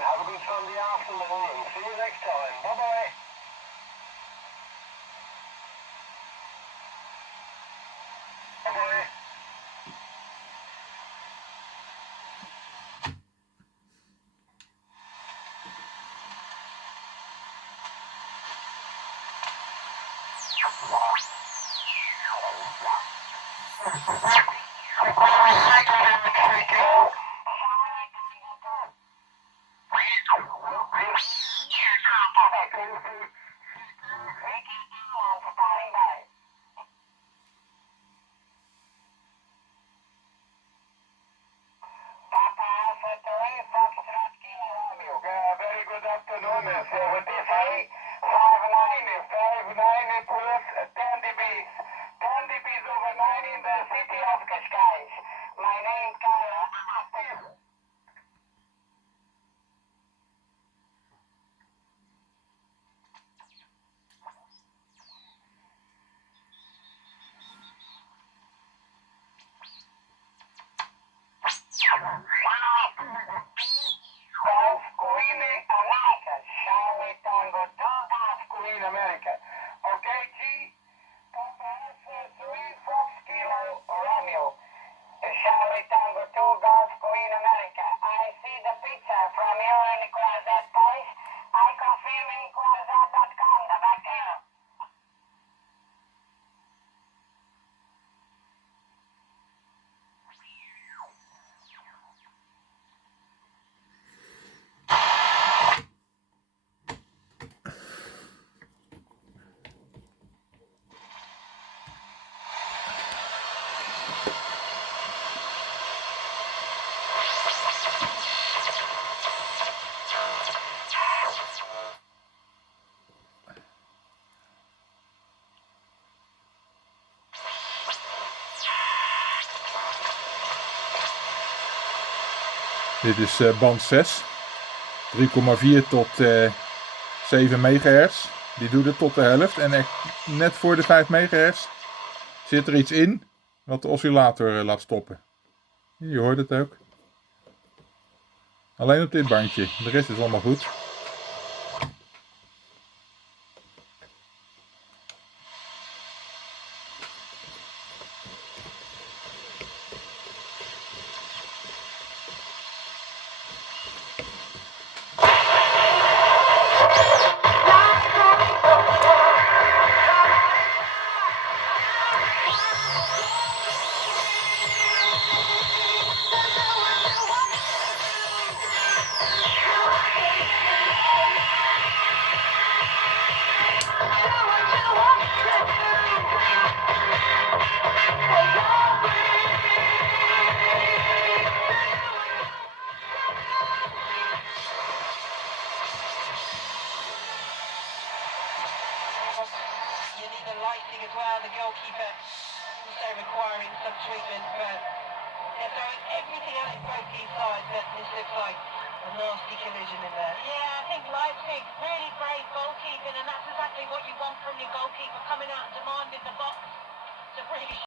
Have a good Sunday afternoon and see you next time. Bye-bye. Bye-bye. Very good afternoon, 59 plus 10 dBs. 10 dBs over 9 in the city of Cascais. My name is South Queen America. Shall we tango to South Queen America? Okay, G. Papa 3 Fox Kilo Romeo. Shall we tango to Golf Queen America? I see the picture from your Quasat page. I confirm in Quasat.com. The back here. Dit is band 6, 3,4 tot 7 megahertz. Die doet het tot de helft en echt net voor de 5 megahertz zit er iets in wat de oscillator laat stoppen. Je hoort het ook. Alleen op dit bandje, de rest is allemaal goed. You need the lighting as well, the goalkeeper also requiring some treatment, but they're throwing everything at it both these sides, but this looks like a nasty collision in there. Yeah, I think Leipzig really brave goalkeeping, and that's exactly what you want from your goalkeeper, coming out and demanding the box.